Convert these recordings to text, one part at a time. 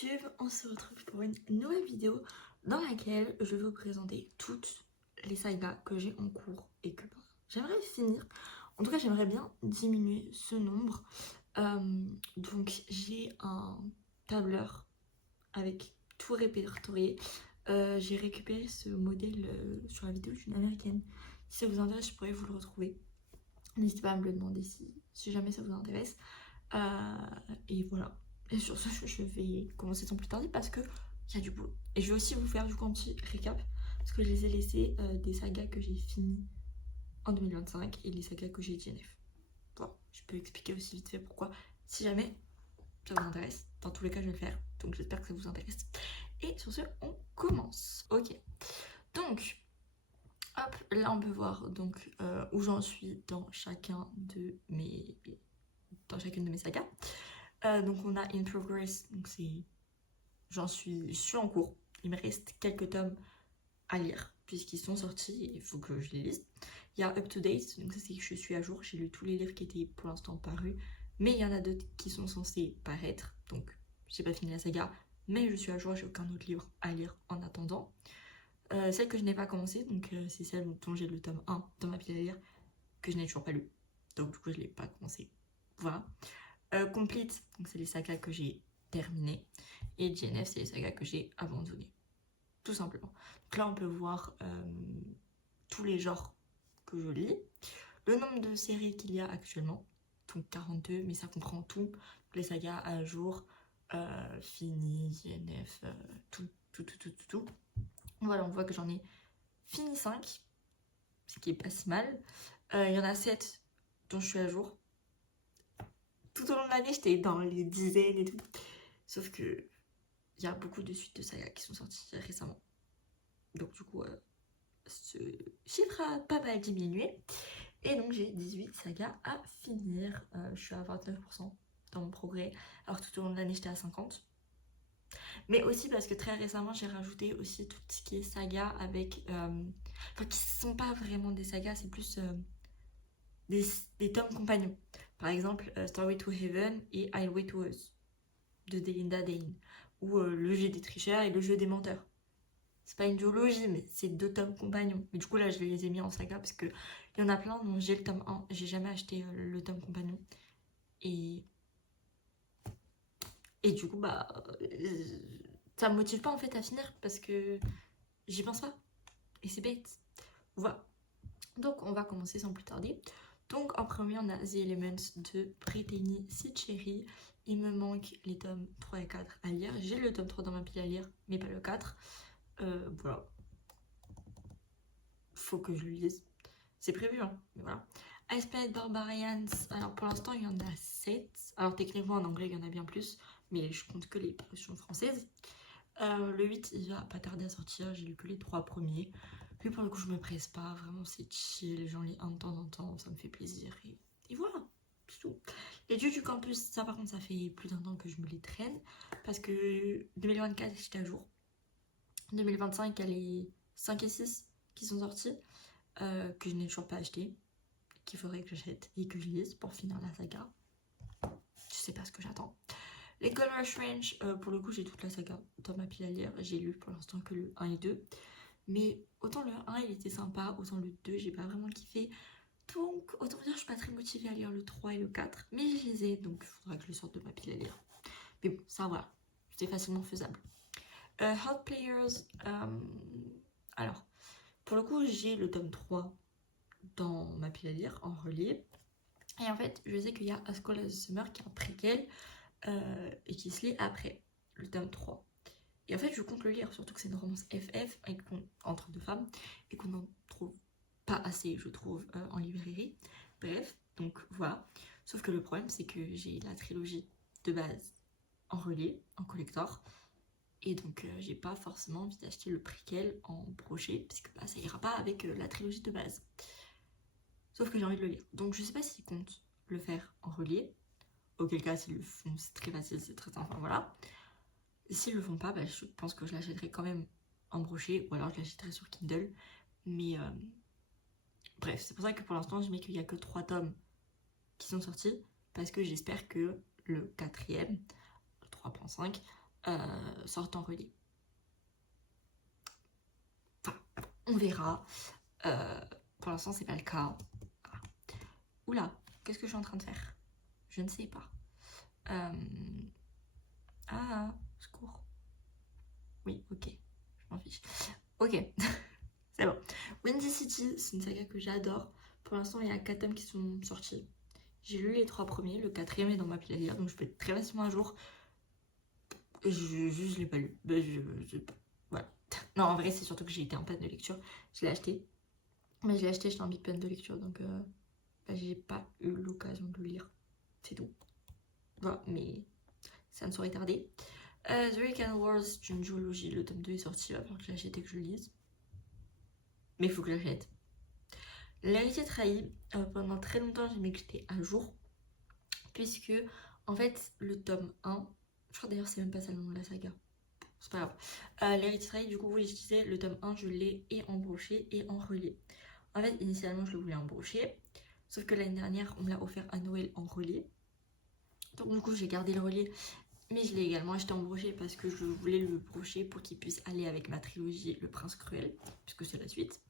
YouTube, on se retrouve pour une nouvelle vidéo dans laquelle je vais vous présenter toutes les sagas que j'ai en cours et que j'aimerais finir. En tout cas, j'aimerais bien diminuer ce nombre. Donc j'ai un tableur avec tout répertorié. J'ai récupéré ce modèle sur la vidéo d'une américaine. Si ça vous intéresse, je pourrais vous le retrouver. N'hésitez pas à me le demander si jamais ça vous intéresse. Et voilà. Et sur ce, je vais commencer sans plus tarder parce qu'il y a du boulot. Et je vais aussi vous faire du coup un petit récap parce que je les ai laissés des sagas que j'ai fini en 2025 et les sagas que j'ai DNF. Voilà, je peux expliquer aussi vite fait pourquoi si jamais ça vous intéresse. Dans tous les cas, je vais le faire. Donc j'espère que ça vous intéresse. Et sur ce, on commence. Ok. Donc, hop, là on peut voir donc où j'en suis dans chacune de mes sagas. Donc on a In Progress, donc je suis en cours. Il me reste quelques tomes à lire puisqu'ils sont sortis et il faut que je les lise. Il y a Up to Date, donc ça c'est que je suis à jour. J'ai lu tous les livres qui étaient pour l'instant parus, mais il y en a d'autres qui sont censés paraître. Donc j'ai pas fini la saga, mais je suis à jour. J'ai aucun autre livre à lire en attendant. Celle que je n'ai pas commencée, donc c'est celle dont j'ai le tome 1 dans ma pile à lire que je n'ai toujours pas lu. Donc du coup je l'ai pas commencé. Voilà. Complete, donc c'est les sagas que j'ai terminées. Et DNF, c'est les sagas que j'ai abandonnées. Tout simplement. Donc là, on peut voir tous les genres que je lis. Le nombre de séries qu'il y a actuellement. Donc 42, mais ça comprend tout. Les sagas à jour, fini, DNF, tout. Voilà, on voit que j'en ai fini 5. Ce qui est pas si mal. Il y en a 7 dont je suis à jour. Tout au long de l'année, j'étais dans les dizaines et tout. Sauf que il y a beaucoup de suites de sagas qui sont sorties récemment. Donc du coup, ce chiffre a pas mal diminué. Et donc j'ai 18 sagas à finir. Je suis à 29% dans mon progrès. Alors tout au long de l'année, j'étais à 50%. Mais aussi parce que très récemment, j'ai rajouté aussi tout ce qui est saga avec... enfin, qui sont pas vraiment des sagas, c'est plus des tomes compagnons. Par exemple, Story to Heaven et Highway to Us de Delinda Dane. Ou le jeu des tricheurs et le jeu des menteurs. C'est pas une duologie, mais c'est 2 tomes compagnons. Mais du coup, là, je les ai mis en saga parce qu'il y en a plein dont j'ai le tome 1. J'ai jamais acheté le tome compagnon. Et du coup, ça me motive pas en fait à finir parce que j'y pense pas. Et c'est bête. Voilà. Donc, on va commencer sans plus tarder. Donc, en premier, on a The Elements de Brittany Cherry. Il me manque les tomes 3 et 4 à lire. J'ai le tome 3 dans ma pile à lire, mais pas le 4. Voilà. Faut que je le lise. C'est prévu, hein, mais voilà. Iceplanet Barbarians, alors pour l'instant il y en a 7. Alors techniquement en anglais il y en a bien plus, mais je compte que les parutions françaises. Le 8 il va pas tarder à sortir, j'ai lu que les 3 premiers. Puis pour le coup je me presse pas, vraiment c'est chill, j'en lis un de temps en temps, ça me fait plaisir. Et voilà, c'est tout. Les dieux du campus, ça par contre ça fait plus d'un an que je me les traîne. Parce que 2024 j'étais à jour. 2025 il y a les 5 et 6 qui sont sortis. Que je n'ai toujours pas acheté, qu'il faudrait que j'achète et que je lise pour finir la saga. Je sais pas ce que j'attends. Les Color Rush Range, pour le coup, j'ai toute la saga dans ma pile à lire. J'ai lu pour l'instant que le 1 et 2. Mais autant le 1 il était sympa, autant le 2 j'ai pas vraiment kiffé. Donc autant dire je suis pas très motivée à lire le 3 et le 4. Mais je les ai, donc il faudra que je les sorte de ma pile à lire. Mais bon, ça voilà, c'est facilement faisable. Hot Players, alors pour le coup j'ai le tome 3 dans ma pile à lire en relié. Et en fait, je sais qu'il y a A School as a Summer qui est un préquel et qui se lit après le tome 3. Et en fait, je compte le lire, surtout que c'est une romance FF et entre 2 femmes et qu'on n'en trouve pas assez, je trouve, en librairie. Bref, donc voilà. Sauf que le problème, c'est que j'ai la trilogie de base en relié, en collector. Et donc, j'ai pas forcément envie d'acheter le préquel en brochet, parce que ça ira pas avec la trilogie de base. Sauf que j'ai envie de le lire. Donc je sais pas s'ils comptent le faire en relié. Auquel cas, s'ils le font, c'est très facile, c'est très simple, voilà. S'ils le font pas, je pense que je l'achèterai quand même en brochet, ou alors je l'achèterai sur Kindle. Mais bref, c'est pour ça que pour l'instant, je mets qu'il y a que 3 tomes qui sont sortis, parce que j'espère que le 4e, le 3.5, sortent en relié. Enfin, on verra. Pour l'instant, c'est pas le cas. Voilà. Oula, qu'est-ce que je suis en train de faire? Je ne sais pas. Ah, secours. Oui, ok. Je m'en fiche. Ok, c'est bon. Windy City, c'est une saga que j'adore. Pour l'instant, il y a 4 tomes qui sont sortis. J'ai lu les 3 premiers, le 4e est dans ma pile à lire, donc je peux être très facilement à jour. Et je l'ai pas lu. Voilà. Non, en vrai, c'est surtout que j'ai été en panne de lecture. Je l'ai acheté. Mais je l'ai acheté, j'étais en big panne de lecture, donc j'ai pas eu l'occasion de le lire. C'est tout. Voilà, mais ça ne saurait tarder. The Rick and Wars, c'est une duologie. Le tome 2 est sorti, il va falloir que je l'achète et que je le lise. Mais il faut que je l'achète. L'héritier trahi, pendant très longtemps, j'ai mis que j'étais à jour. Puisque, en fait, le tome 1, je crois d'ailleurs c'est même pas ça le nom de la saga. C'est pas grave. L'héritier trahi, du coup, oui, je disais, le tome 1, je l'ai et en brochet et en relié. En fait, initialement, je le voulais en brochet. Sauf que l'année dernière, on me l'a offert à Noël en relié. Donc, du coup, j'ai gardé le relié. Mais je l'ai également acheté en brochet parce que je voulais le brochet pour qu'il puisse aller avec ma trilogie Le Prince Cruel, puisque c'est la suite.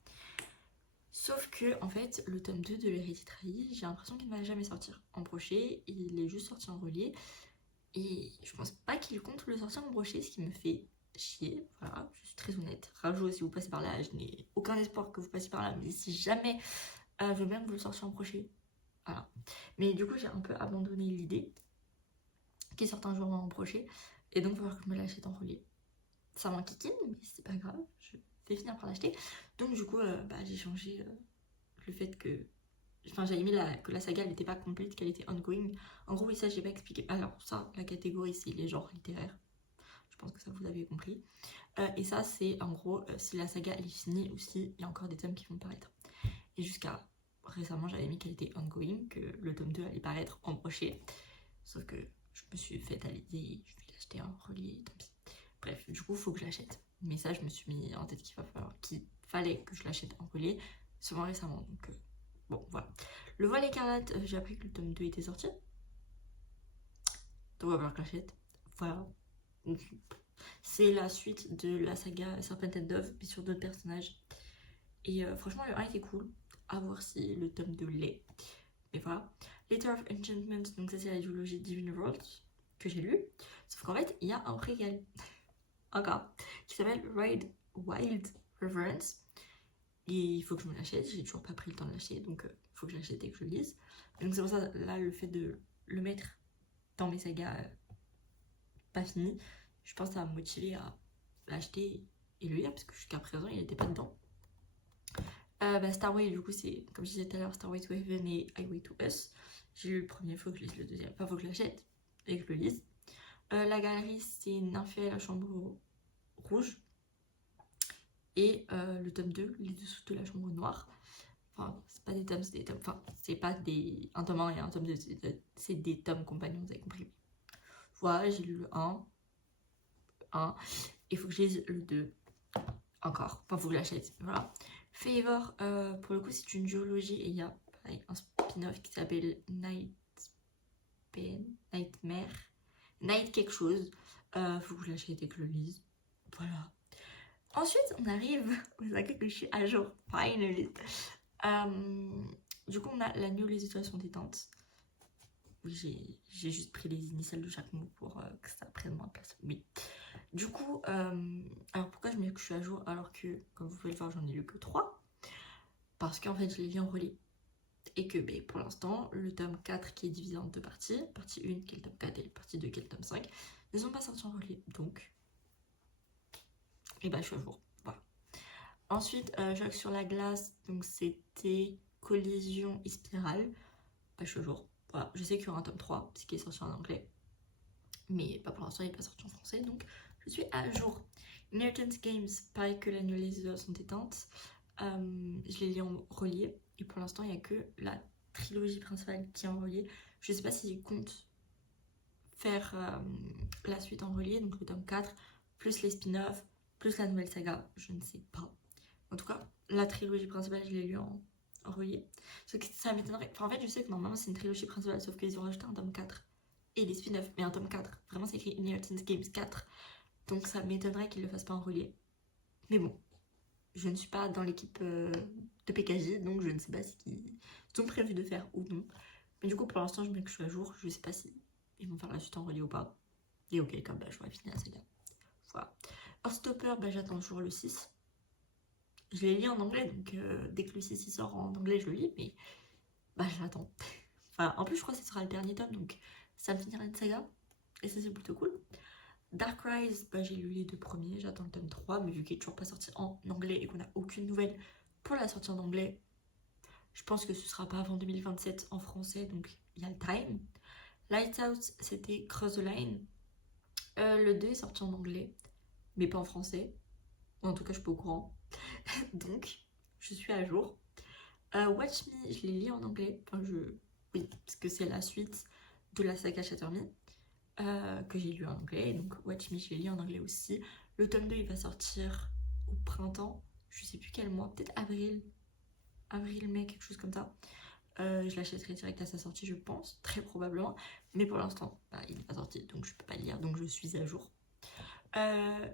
Sauf que, en fait, le tome 2 de l'héritier trahi, j'ai l'impression qu'il ne va jamais sortir en brochet. Il est juste sorti en relié. Et je pense pas qu'il compte le sortir en brochet, ce qui me fait chier. Voilà, je suis très honnête. Rajo, si vous passez par là, je n'ai aucun espoir que vous passiez par là. Mais si jamais, je veux bien que vous le sortiez en brochet. Voilà. Mais du coup, j'ai un peu abandonné l'idée qui sort un jour en brochet. Et donc, il va falloir que je me l'achète en relié. Ça m'enquiquine, mais c'est pas grave. Je vais finir par l'acheter. Donc, du coup, j'ai changé le fait que. Enfin, j'avais mis que la saga, elle n'était pas complète, qu'elle était ongoing. En gros, oui, ça, j'ai pas expliqué. Alors, ça, la catégorie, c'est les genres littéraires. Je pense que ça, vous avez compris. Et ça, c'est en gros si la saga, elle est finie ou s'il y a encore des tomes qui vont paraître. Et jusqu'à récemment, j'avais mis qu'elle était ongoing, que le tome 2 allait paraître en brochet. Sauf que je me suis fait à l'idée, je vais l'acheter en relié, tant pis. Bref, du coup, il faut que je l'achète. Mais ça, je me suis mis en tête qu'il fallait que je l'achète en relié, seulement récemment. Donc, bon, voilà. Le voile écarlate, j'ai appris que le tome 2 était sorti. Donc, on va falloir que je l'achète. Voilà. C'est la suite de la saga Serpent and Dove, mais sur d'autres personnages. Et franchement, le 1 était cool. À voir si le tome 2 l'est. Mais voilà. Letter of Enchantment, donc ça c'est la duologie Divine World que j'ai lu. Sauf qu'en fait, il y a un préquel. Encore. Qui s'appelle Wild Reverence. Et il faut que je me l'achète. J'ai toujours pas pris le temps de l'acheter. Donc il faut que je l'achète et que je le lise. Et donc c'est pour ça, là, le fait de le mettre dans mes sagas pas finis, je pense que ça va me motiver à l'acheter et le lire. Parce que jusqu'à présent, il n'était pas dedans. Starway, du coup, c'est comme je disais tout à l'heure, Starway to Heaven et Highway to Us. J'ai lu le premier, faut que je lise le deuxième. Enfin, faut que je l'achète et que je le lise. La galerie, c'est Nymphée à la chambre rouge. Et le tome 2, Les dessous de la chambre noire. Enfin, c'est pas des tomes, c'est des tomes. Enfin, c'est pas un tome 1 et un tome 2, c'est des tomes compagnons, vous avez compris. Voilà, j'ai lu le 1. Il faut que je lise le 2. Encore. Enfin, faut que je l'achète. Voilà. Favor, pour le coup, c'est une duologie et il y a pareil, un spin-off qui s'appelle Nightmare, Night quelque chose. Faut que je l'achète et que je le lise. Voilà. Ensuite, on arrive au saga que je suis à jour. Finally. Du coup, on a La nuit où les étoiles sont éteintes. Oui, j'ai juste pris les initiales de chaque mot pour que ça prenne moins de place. Oui. Du coup, alors pourquoi je me dis que je suis à jour alors que, comme vous pouvez le voir, j'en ai lu que 3. Parce qu'en fait, je les lis en relié. Et que pour l'instant, le tome 4 qui est divisé en 2 parties, partie 1 qui est le tome 4 et partie 2 qui est le tome 5, ne sont pas sortis en relié. Donc, je suis à jour. Voilà. Ensuite, Jacques sur la glace, donc c'était Collision et Spirale. Je suis à jour. Voilà. Je sais qu'il y aura un tome 3, ce qui est sorti en anglais. Mais pour l'instant, il n'est pas sorti en français, donc je suis à jour. Inheritance Games, pareil que La nuit où les étoiles sont éteintes. Je les lis en relié. Et pour l'instant, il n'y a que la trilogie principale qui est en relié. Je ne sais pas s'ils comptent faire la suite en relié, donc le tome 4, plus les spin-offs, plus la nouvelle saga. Je ne sais pas. En tout cas, la trilogie principale, je l'ai lu en relié. Ça m'étonnerait. Enfin, en fait, je sais que normalement, c'est une trilogie principale, sauf qu'ils ont rajouté un tome 4. et les spin-offs, mais un tome 4. Vraiment, c'est écrit Inheritance Games 4. Donc ça m'étonnerait qu'ils le fassent pas en relié. Mais bon, je ne suis pas dans l'équipe de PKJ, donc je ne sais pas ce qu'ils ont prévu de faire ou non. Mais du coup, pour l'instant, je mets que je suis à jour. Je sais pas si ils vont faire la suite en relié ou pas. Et ok, comme bah, j'aurais fini la saga. Voilà. Heartstopper, bah, j'attends toujours le 6. Je l'ai lu en anglais, donc dès que le 6 il sort en anglais, je le lis, mais bah j'attends. Enfin, en plus, je crois que ce sera le dernier tome, donc ça me finira une saga. Et ça, c'est plutôt cool. Dark Rise, bah, j'ai lu les 2 premiers, j'attends le tome 3, mais vu qu'il est toujours pas sorti en anglais et qu'on n'a aucune nouvelle pour la sortie en anglais, je pense que ce sera pas avant 2027 en français, donc il y a le time. Lighthouse, c'était Cross the Line. Le 2 est sorti en anglais, mais pas en français. En tout cas, je suis pas au courant. Donc, je suis à jour. Watch Me, je l'ai lu en anglais. Enfin, oui, parce que c'est la suite de la saga Shatter Me, que j'ai lu en anglais. Donc, Watch Me, je l'ai lu en anglais aussi. Le tome 2, il va sortir au printemps. Je sais plus quel mois. Peut-être avril. Avril, mai, quelque chose comme ça. Je l'achèterai direct à sa sortie, je pense. Très probablement. Mais pour l'instant, bah, il n'est pas sorti. Donc, je peux pas le lire. Donc, je suis à jour.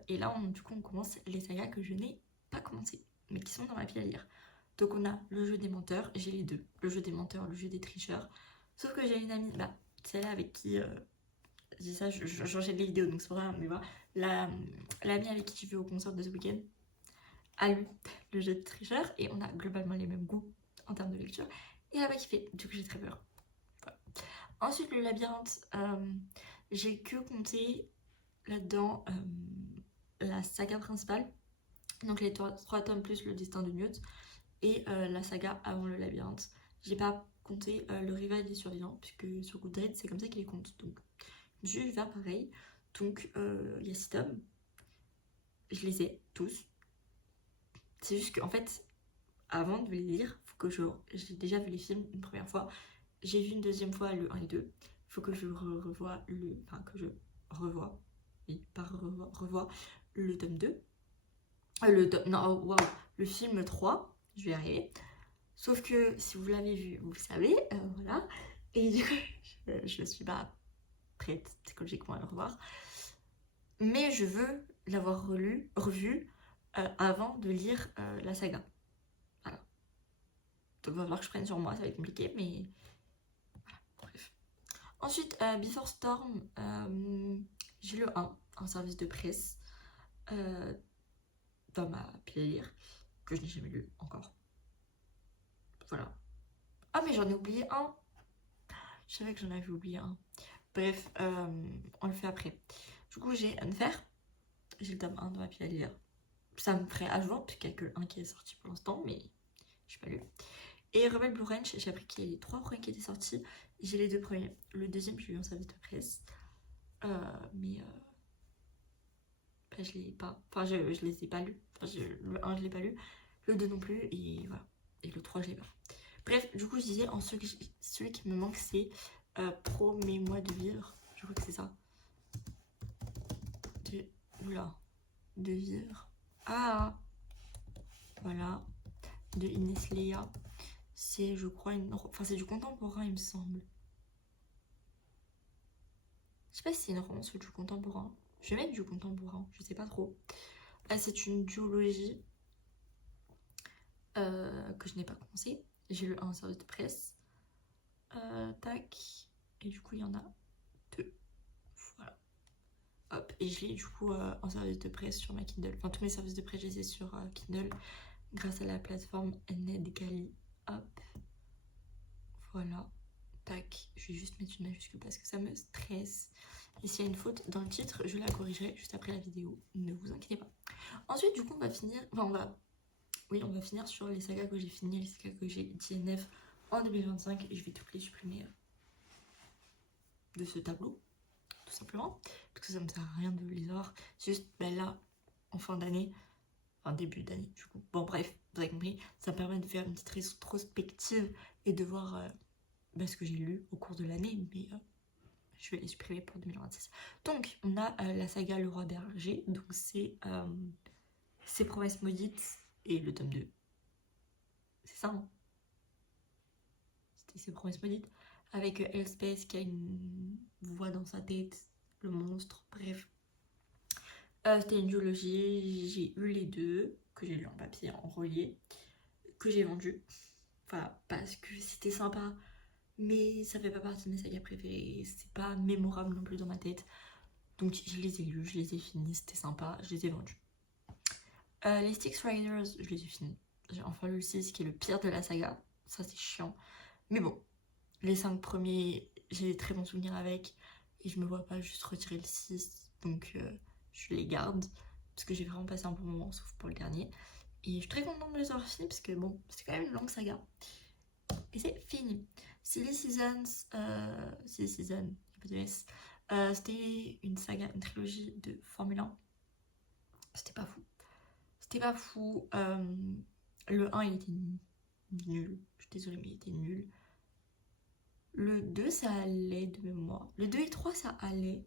Et là, du coup, on commence les sagas que je n'ai pas commencé, mais qui sont dans ma pile à lire. Donc on a le jeu des menteurs, j'ai les deux, le jeu des menteurs, le jeu des tricheurs. Sauf que j'ai une amie, bah, celle-là avec qui, je dis ça, j'enchaîne les vidéos, donc c'est pour ça, mais voilà. L'amie avec qui je vais au concert de ce week-end a lu le jeu des tricheurs, et on a globalement les mêmes goûts en termes de lecture. Et elle va kiffer, du coup j'ai très peur. Voilà. Ensuite, le labyrinthe, j'ai que compté là-dedans la saga principale, donc les 3 tomes plus le destin de Newt, et la saga avant le labyrinthe. J'ai pas compté le rival des survivants, puisque sur Goodreads c'est comme ça qu'il les compte. Donc je vais faire pareil. Donc il y a 6 tomes. Je les ai tous. C'est juste qu'en fait, avant de les lire, faut que j'ai déjà vu les films une première fois. J'ai vu une deuxième fois le 1 et 2. Faut que je revoie le. Enfin, que je revoie. Oui, pas revois le tome 2. Le tome. Non, oh, waouh. Le film 3. Je vais y arriver. Sauf que si vous l'avez vu, vous le savez, voilà. Et du coup, je ne suis pas prête psychologiquement à le revoir. Mais je veux l'avoir revu avant de lire la saga. Voilà. Donc il va falloir que je prenne sur moi, ça va être compliqué, mais voilà, bref. Ensuite, Before Storm, j'ai le 1, un service de presse, dans ma pile à lire, que je n'ai jamais lu encore. Voilà. Ah, mais j'en ai oublié un. Je savais que j'en avais oublié un. Bref, on le fait après. Du coup, j'ai Unfair. J'ai le tome 1 dans ma pile à lire. Ça me ferait à jour, puisqu'il n'y a que le 1 qui est sorti pour l'instant, mais je n'ai pas lu. Et Rebel Blue Ranch, j'ai appris qu'il y a les 3 premiers qui étaient sortis. J'ai les 2 premiers. Le deuxième, j'ai eu en service de presse. Mais bah, je l'ai pas. Enfin, je les ai pas lus. Enfin, le 1, je l'ai pas lu. Le 2 non plus. Et voilà. Et le 3, je l'ai pas. Bref, du coup, je disais, celui qui me manque, c'est Promets-moi de vivre. Je crois que c'est ça. Oula. De vivre. Ah, voilà. De Inès Léa. C'est, je crois, enfin, c'est du contemporain, il me semble. Je sais pas si c'est une romance ou du contemporain. Je vais mettre du contemporain, je sais pas trop. Là, c'est une duologie que je n'ai pas commencé. J'ai le 1 en service de presse. Tac. Et du coup, il y en a 2. Voilà. Hop. Et je lis du coup en service de presse sur ma Kindle. Enfin, tous mes services de presse, je les ai sur Kindle grâce à la plateforme Nedkali. Hop. Voilà. Tac. Je vais juste mettre une majuscule parce que ça me stresse. Et s'il y a une faute dans le titre, je la corrigerai juste après la vidéo. Ne vous inquiétez pas. Ensuite, du coup, on va finir. Enfin, on va finir sur les sagas que j'ai finies, les sagas que j'ai DNF en 2025. Et je vais toutes les supprimer de ce tableau, tout simplement. Parce que ça me sert à rien de les avoir. C'est juste, ben là, en fin d'année, enfin début d'année, du coup. Bon, bref, vous avez compris. Ça me permet de faire une petite rétrospective et de voir ce que j'ai lu au cours de l'année. Mais je vais les supprimer pour 2026. Donc, on a la saga Le Roi Berger. Donc, c'est Ses promesses maudites et le tome 2. C'est ça, hein? C'était Ses promesses maudites. avec Elspeth qui a une voix dans sa tête, le monstre, bref. C'était une duologie, j'ai eu les deux, que j'ai lu en papier, en relié, que j'ai vendu. Voilà, parce que c'était sympa, mais ça fait pas partie de mes sagas préférées, c'est pas mémorable non plus dans ma tête. Donc je les ai lus, je les ai finis, c'était sympa, je les ai vendus. Les Styx Riders, je les ai finis. J'ai enfin lu le 6 qui est le pire de la saga, ça c'est chiant. Mais bon, les 5 premiers, j'ai des très bons souvenirs avec, et je me vois pas juste retirer le 6, donc je les garde, parce que j'ai vraiment passé un bon moment, sauf pour le dernier. Et je suis très contente de les avoir finis, parce que bon, c'était quand même une longue saga. Et c'est fini. Silly Seasons, Silly Season, pas de S. C'était une saga, une trilogie de Formule 1. C'était pas fou. C'était pas fou. Le 1, il était nul. Je suis désolée, mais il était nul. Le 2, ça allait de mémoire. Le 2 et 3, ça allait.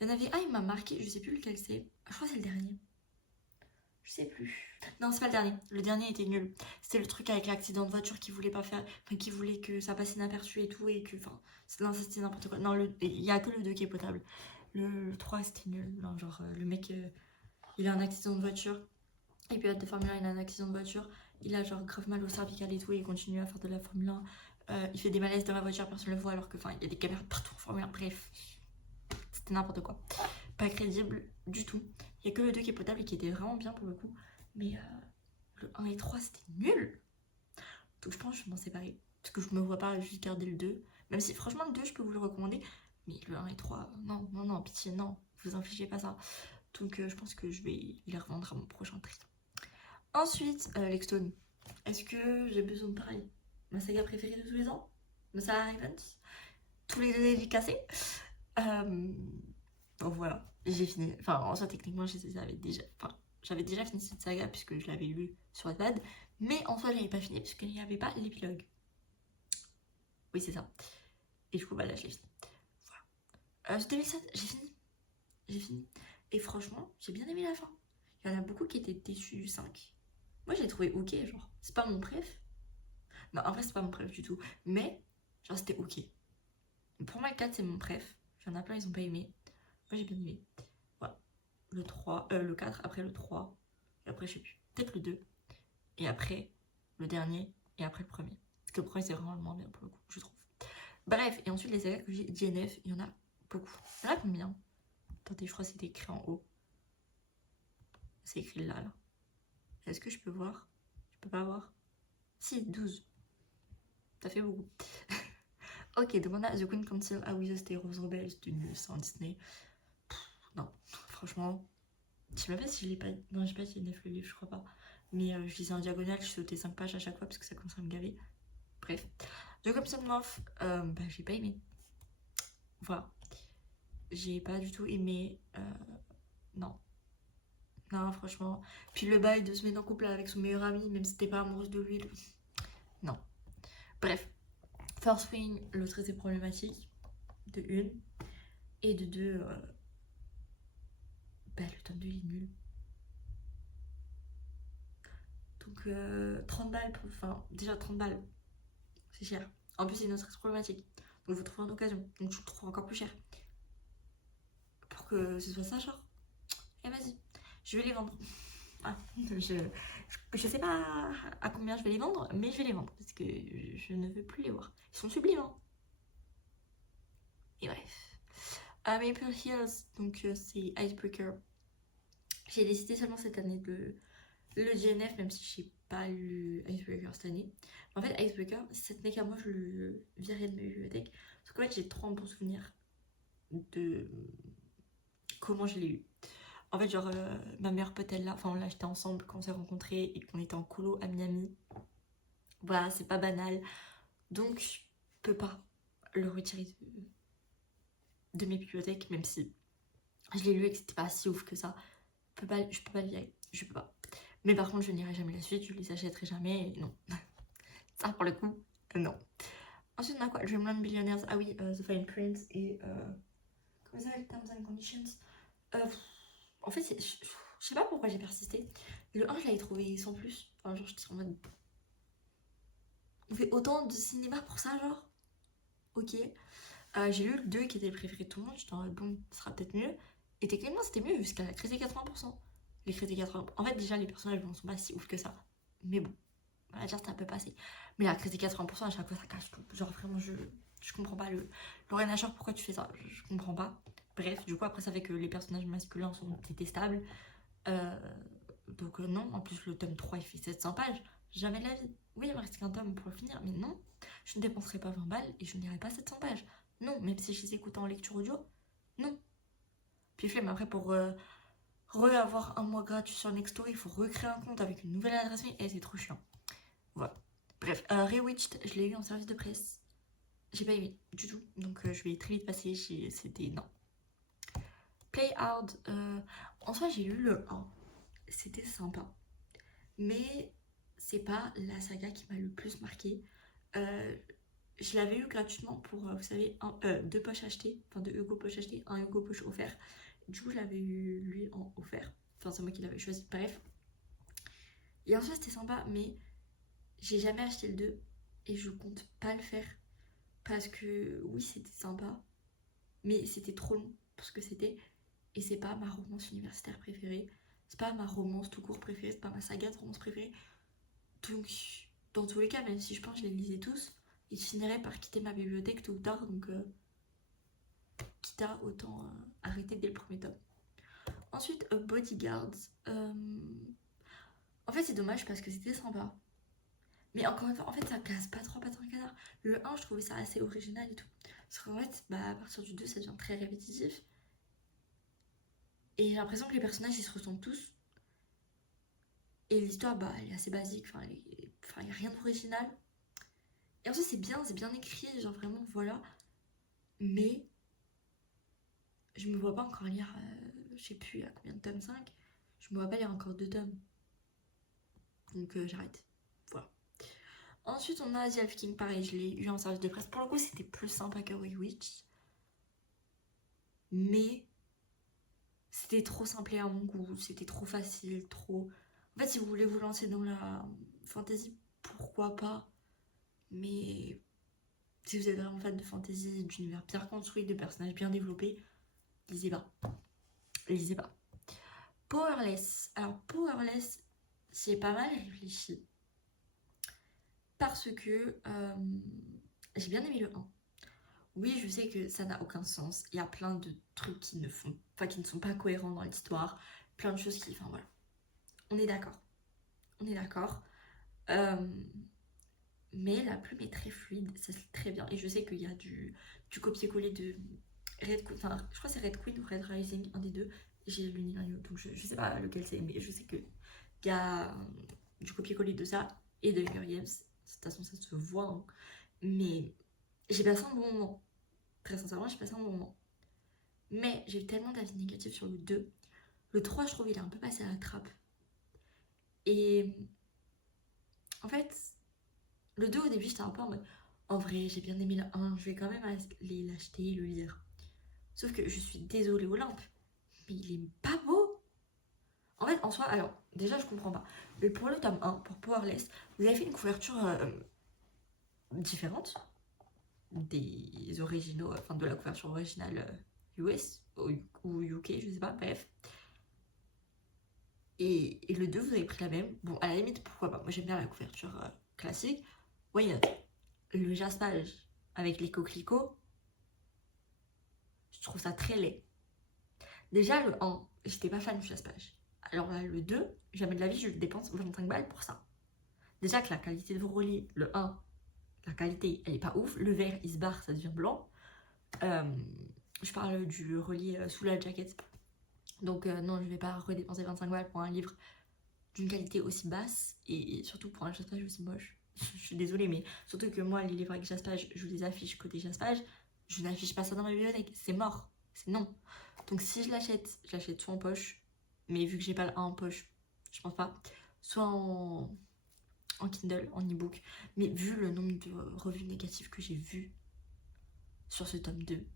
Il y en avait un, il m'a marqué, je sais plus lequel c'est. Je crois que c'est le dernier. Je sais plus. Non, c'est pas le dernier. Le dernier était nul. C'était le truc avec l'accident de voiture qui voulait pas faire. Enfin, qui voulait que ça passe inaperçu et tout. Et que. Enfin, non, c'était n'importe quoi. Non, il y a que le 2 qui est potable. Le 3, c'était nul. Non, genre, le mec, il a un accident de voiture. Et puis, de Formule 1, il a un accident de voiture. Il a genre grave mal au cervical et tout. Et il continue à faire de la Formule 1. Il fait des malaises dans la voiture, personne ne le voit. Alors que, enfin, il y a des caméras partout en Formule 1. Bref, c'était n'importe quoi. Pas crédible du tout. Il y a que le 2 qui est potable et qui était vraiment bien pour le coup. Mais le 1 et 3, c'était nul. Donc je pense que je vais m'en séparer. Parce que je me vois pas juste garder le 2. Même si franchement le 2, je peux vous le recommander. Mais le 1 et 3, non, non, non, pitié, non. Vous infligez pas ça. Donc je pense que je vais les revendre à mon prochain tri. Ensuite, Lexstone. Est-ce que j'ai besoin de pareil? Ma saga préférée de tous les ans? Ma saga Ravens? Tous les deux dédicacés. Donc voilà, j'ai fini. Enfin, en soi, techniquement, j'avais déjà fini cette saga puisque je l'avais lu sur Wattpad. Mais en soi, je l'avais pas fini puisqu'il n'y avait pas l'épilogue. Oui, c'est ça. Et du coup, bah là, je l'ai fini. Voilà. Ce 2007, j'ai fini. J'ai fini. Et franchement, j'ai bien aimé la fin. Il y en a beaucoup qui étaient déçus du 5. Moi, j'ai trouvé ok, genre. C'est pas mon préf. Non, en vrai, c'est pas mon préf du tout. Mais, genre, c'était ok. Pour moi, le 4, c'est mon préf. Il y en a plein, ils ont pas aimé. Moi, j'ai bien aimé. Voilà. Le 4, après le 3. Et après, je sais plus. Peut-être le 2. Et après, le dernier. Et après, le premier. Parce que le premier, c'est vraiment le moins bien pour le coup, je trouve. Bref, et ensuite, les sagas que j'ai, DNF, il y en a beaucoup. Il y en a combien? Attendez, je crois que c'était écrit en haut. C'est écrit là, là. Est-ce que je peux voir? Je peux pas voir. Si, 12. Ça fait beaucoup. Ok, donc on a The Queen Council, Ah oui, c'était Rose Rebelle, c'était nul, c'est en Disney. Non, franchement, je sais même pas si je l'ai pas. Non, j'ai pas dit DNF le livre, je crois pas. Mais je lisais en diagonale, je sautais 5 pages à chaque fois parce que ça commençait à me gaver. Bref. The Crimson Moth, bah j'ai pas aimé. Voilà. J'ai pas du tout aimé. Non. Non, franchement. Puis le bail de se mettre en couple avec son meilleur ami, même si t'es pas amoureuse de lui. Non. Bref. First Wing, le traité problématique. De une. Et de deux. Bah le tome 2 il est nul. Donc 30 balles. Enfin, déjà 30 balles. C'est cher. En plus, c'est une stress problématique. Donc, il faut trouver en occasion. Donc, je le trouve encore plus cher. Pour que ce soit ça, genre. Et vas-y, je vais les vendre. Ah, je sais pas à combien je vais les vendre, mais je vais les vendre. Parce que je ne veux plus les voir. Ils sont sublimes, hein. Et bref. Maple Hills, donc c'est Icebreaker. J'ai décidé seulement cette année de le DNF, même si j'ai pas lu Icebreaker cette année. En fait, Icebreaker, si ça tenait qu'à moi, je le virais de ma bibliothèque. Parce qu'en fait, j'ai trop un bon souvenir de comment je l'ai eu. En fait, genre, ma meilleure pote, elle là, enfin, on l'a acheté ensemble quand on s'est rencontrés et qu'on était en colo à Miami. Voilà, c'est pas banal. Donc, je peux pas le retirer de mes bibliothèques, même si je l'ai lu et que c'était pas si ouf que ça. Je peux pas le virer, je peux pas. Mais par contre, je n'irai jamais la suite, je les achèterai jamais, non. Ça, pour le coup, non. Ensuite, on a quoi? Dreamland Billionaires, ah oui, The Fine Prince et... comment ça s'appelle? Terms and Conditions. En fait, je sais pas pourquoi j'ai persisté. Le 1, je l'avais trouvé sans plus. Enfin, genre, j'étais en mode... On fait autant de cinéma pour ça, genre? ok. J'ai lu le 2 qui était le préféré de tout le monde, j'étais en mode bon, ce sera peut-être mieux. Et techniquement, c'était mieux jusqu'à la crise des 80%. Les crises des 80%. En fait, déjà, les personnages ne sont pas si ouf que ça. Mais bon, on va dire c'est un peu passé. Mais la crise des 80%, à chaque fois, ça cache tout. Genre, vraiment, je comprends pas le Lorraine Asher, pourquoi tu fais ça? Je comprends pas. Bref, du coup, après, ça fait que les personnages masculins sont détestables. Donc, non. En plus, le tome 3, il fait 700 pages. Jamais de la vie. Oui, il me reste qu'un tome pour le finir, mais non. Je ne dépenserai pas 20 balles et je n'irai pas 700 pages. Non, même si je les écoute en lecture audio, non. Puis flemme, après pour avoir un mois gratuit sur Nextory, il faut recréer un compte avec une nouvelle adresse mail et c'est trop chiant. Voilà. Bref, Rewitched, je l'ai eu en service de presse. J'ai pas aimé du tout, donc je vais très vite passer. C'était non. Play Hard, en soi j'ai lu le 1, c'était sympa. Mais c'est pas la saga qui m'a le plus marqué. Je l'avais eu gratuitement pour, vous savez, deux poches achetées, enfin deux Hugo poches achetées, un Hugo poche offert. Du coup, je l'avais eu lui en offert. Enfin, c'est moi qui l'avais choisi, bref. Et en soi, c'était sympa, mais j'ai jamais acheté le 2 et je compte pas le faire. Parce que, oui, c'était sympa, mais c'était trop long pour ce que c'était. Et c'est pas ma romance universitaire préférée. C'est pas ma romance tout court préférée. C'est pas ma saga de romance préférée. Donc, dans tous les cas, même si je pense que je les lisais tous, ils finiraient par quitter ma bibliothèque tôt ou tard. Donc, quitte à autant arrêter dès le premier tome. Ensuite, Bodyguards. En fait, c'est dommage parce que c'était sympa. Mais encore une fois, en fait, ça casse pas trop pattes dans le canard. Le 1, je trouvais ça assez original et tout. Parce qu'en fait, bah, à partir du 2, ça devient très répétitif. Et j'ai l'impression que les personnages, ils se ressemblent tous. Et l'histoire, bah, elle est assez basique. Enfin, il n'y a rien d'original. Et en fait, c'est bien écrit. Genre, vraiment, voilà. Mais je me vois pas encore lire, je sais plus à combien de tomes, 5. Je me vois pas lire encore 2 tomes. Donc, j'arrête. Voilà. Ensuite, on a The Elf King, pareil, je l'ai eu en service de presse. Pour le coup, c'était plus sympa que Witch. Mais c'était trop simplé à mon goût, c'était trop facile, trop... En fait, si vous voulez vous lancer dans la fantasy, pourquoi pas. Mais si vous êtes vraiment fan de fantasy, d'univers bien construit, de personnages bien développés, lisez pas. Lisez pas. Powerless. Alors, Powerless, j'ai pas mal réfléchi. Parce que j'ai bien aimé le 1. Oui, je sais que ça n'a aucun sens. Il y a plein de trucs qui ne sont pas cohérents dans l'histoire. Plein de choses qui... Enfin voilà. On est d'accord. On est d'accord. Mais la plume est très fluide. Ça se lit très bien. Et je sais qu'il y a du copier-coller de Red Queen. Enfin, je crois que c'est Red Queen ou Red Rising, un des deux. J'ai lu ni l'un ni l'autre. Donc je sais pas lequel c'est. Mais je sais qu'il y a du copier-coller de ça et de Hunger Games. De toute façon, ça se voit. Hein. Mais j'ai passé un bon moment. Très sincèrement, j'ai passé un bon moment. Mais j'ai eu tellement d'avis négatifs sur le 2. Le 3, je trouve, il est un peu passé à la trappe. Et en fait, le 2, au début, j'étais un peu en mode en vrai, j'ai bien aimé le 1, je vais quand même aller l'acheter et le lire. Sauf que je suis désolée, Olympe, mais il est pas beau. En fait, en soi, alors, déjà, je comprends pas. Mais pour le tome 1, pour Powerless, vous avez fait une couverture différente des originaux, enfin de la couverture originale US ou UK, je sais pas, bref. Et le 2, vous avez pris la même. Bon, à la limite, pourquoi pas. Moi, j'aime bien la couverture classique. Why not? Le jaspage avec les coquelicots, je trouve ça très laid. Déjà, le 1, j'étais pas fan du jaspage. Alors là, le 2, jamais de la vie, je dépense 25 balles pour ça. Déjà que la qualité de vos reliés, le 1, la qualité, elle est pas ouf. Le vert, il se barre, ça devient blanc. Je parle du relié sous la jaquette. Donc non, je vais pas redépenser 25 balles pour un livre d'une qualité aussi basse et surtout pour un jaspage aussi moche. Je suis désolée, mais surtout que moi, les livres avec jaspage, je les affiche côté jaspage. Je n'affiche pas ça dans ma bibliothèque, c'est mort, c'est non. Donc si je l'achète soit en poche, mais vu que j'ai pas le 1 en poche, je pense pas, soit en Kindle, en e-book. Mais vu le nombre de revues négatives que j'ai vues sur ce tome 2,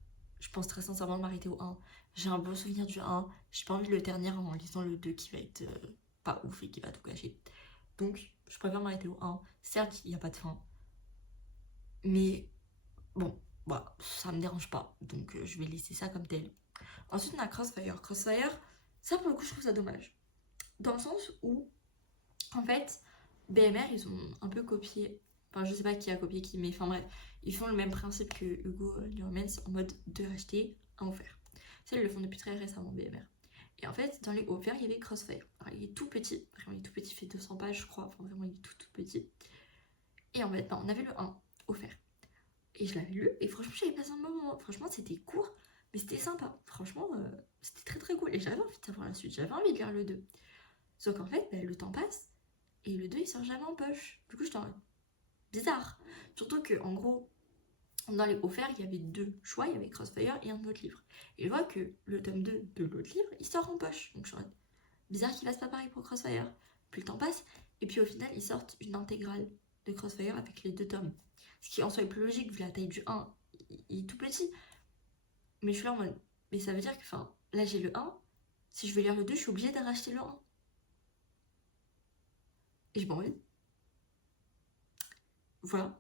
je pense très sincèrement de m'arrêter au 1. J'ai un bon souvenir du 1, j'ai pas envie de le ternir en lisant le 2 qui va être pas ouf et qui va tout gâcher. Donc je préfère m'arrêter au 1. Certes, il n'y a pas de fin. Mais bon, Voilà, ça me dérange pas, donc je vais laisser ça comme tel. Ensuite on a Crossfire. Crossfire, ça pour le coup je trouve ça dommage. Dans le sens où, en fait, BMR ils ont un peu copié, enfin je sais pas qui a copié qui, mais enfin bref, ils font le même principe que Hugo Newmans en mode 2 achetés, 1 offert. Ça ils le font depuis très récemment BMR. Et en fait, dans les offerts, il y avait Crossfire. Alors, il est tout petit, vraiment il est tout petit, il fait 200 pages je crois, enfin vraiment il est tout petit. Et en fait, ben, on avait le 1 offert. Et je l'avais lu, et franchement, j'avais passé un bon moment. Franchement, c'était court, mais c'était sympa. Franchement, c'était très très cool. Et j'avais envie de savoir la suite, j'avais envie de lire le 2. Sauf qu'en fait, bah, le temps passe, et le 2 il sort jamais en poche. Du coup, j'étais en mode bizarre. Surtout que, en gros, dans les offerts, il y avait 2 choix, il y avait Crossfire et un autre livre. Et je vois que le tome 2 de l'autre livre, il sort en poche. Donc je suis en mode bizarre qu'il fasse pas pareil pour Crossfire. Puis le temps passe, et puis au final, ils sortent une intégrale de Crossfire avec les 2 tomes. Ce qui en soi est plus logique vu la taille du 1, il est tout petit. Mais je suis là en mode, mais ça veut dire que, enfin, là j'ai le 1, si je veux lire le 2, je suis obligée de racheter le 1. Et j'ai pas envie. Voilà.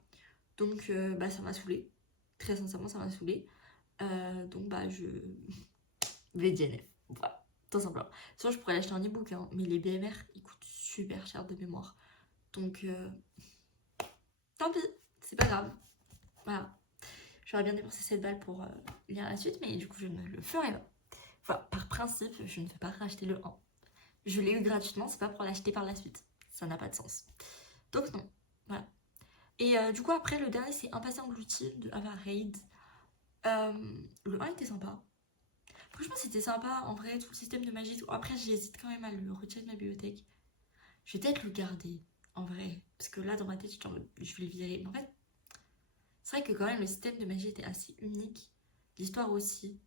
Donc, bah ça m'a saoulée. Très sincèrement, ça m'a saoulée. Donc, bah je vais DNF. Voilà. Tout simplement. Sinon, je pourrais l'acheter en e-book, hein, mais les BMR, ils coûtent super cher de mémoire. Donc, tant pis, c'est pas grave. Voilà. J'aurais bien dépensé 7 balles pour lire la suite, mais du coup, je ne le ferai pas. Voilà, par principe, je ne vais pas racheter le 1. Je l'ai eu gratuitement, c'est pas pour l'acheter par la suite. Ça n'a pas de sens. Donc non, voilà. Et du coup, après, le dernier, c'est Un passé englouti de Ava Reid. Le 1 était sympa. Franchement, c'était sympa, en vrai, tout le système de magie. Après, j'hésite quand même à le retirer de ma bibliothèque. Je vais peut-être le garder, en vrai. Parce que là, dans ma tête, je vais le virer. Mais en fait, c'est vrai que quand même, le système de magie était assez unique. L'histoire aussi.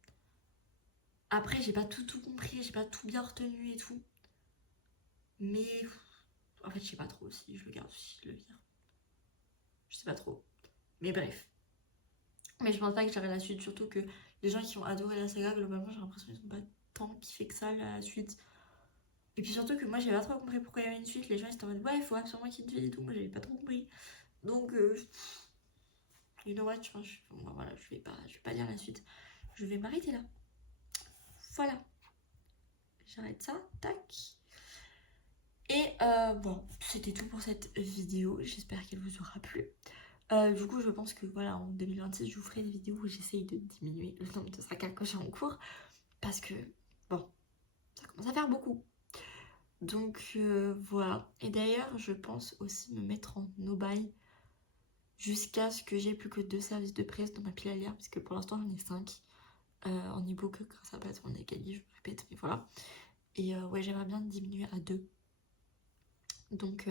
Après, j'ai pas tout compris, j'ai pas tout bien retenu et tout. Mais en fait, je sais pas trop si je le garde ou si je le vire. Je sais pas trop. Mais bref. Mais je pense pas que j'aurai la suite, surtout que les gens qui ont adoré la saga, globalement, j'ai l'impression qu'ils ont pas tant kiffé que ça la suite. Et puis surtout que moi, j'avais pas trop compris pourquoi il y avait une suite. Les gens ils étaient en mode ouais, il faut absolument qu'il y ait une suite et tout. Moi, j'avais pas trop compris. Donc, you know what, bon, voilà, je vais pas lire la suite. Je vais m'arrêter là. Voilà. J'arrête ça. Tac. Et bon, c'était tout pour cette vidéo. J'espère qu'elle vous aura plu. Du coup, je pense que voilà, en 2026, je vous ferai des vidéos où j'essaye de diminuer le nombre de sagas que j'ai en cours. Parce que, bon, ça commence à faire beaucoup. Donc, voilà. Et d'ailleurs, je pense aussi me mettre en no-buy jusqu'à ce que j'ai plus que 2 services de presse dans ma pile à lire. Parce que pour l'instant, j'en ai 5 en e-book grâce à Patreon et Kali, je me répète, mais voilà. Et ouais, j'aimerais bien diminuer à 2. Donc,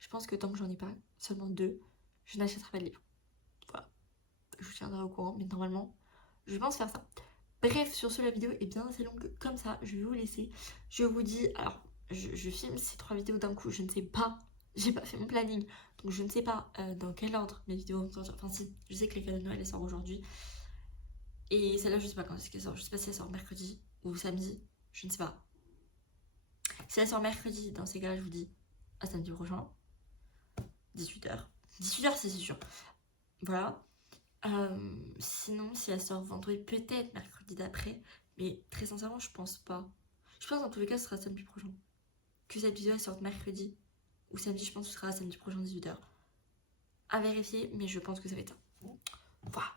je pense que tant que j'en ai pas seulement 2, je n'achèterai pas de livre. Voilà. Je vous tiendrai au courant, mais normalement, je pense faire ça. Bref, sur ce, la vidéo est bien assez longue comme ça. Je vais vous laisser. Je vous dis, alors, je filme ces 3 vidéos d'un coup. Je ne sais pas. J'ai pas fait mon planning. Donc, je ne sais pas dans quel ordre mes vidéos vont sortir. Enfin, si, je sais que les cadeaux de Noël, elles sortent aujourd'hui. Et celle-là, je sais pas quand est-ce qu'elle sort. Je sais pas si elle sort mercredi ou samedi. Je ne sais pas. Si elle sort mercredi, dans ces cas-là, je vous dis à samedi prochain. 18h. 18h, c'est sûr. Voilà. Sinon, si elle sort vendredi, peut-être mercredi d'après. Mais très sincèrement, je pense pas. Je pense dans tous les cas, ce sera samedi prochain. Que cette vidéo elle sorte mercredi ou samedi, je pense que ce sera samedi prochain 18h. À vérifier, mais je pense que ça va être ça. Voilà.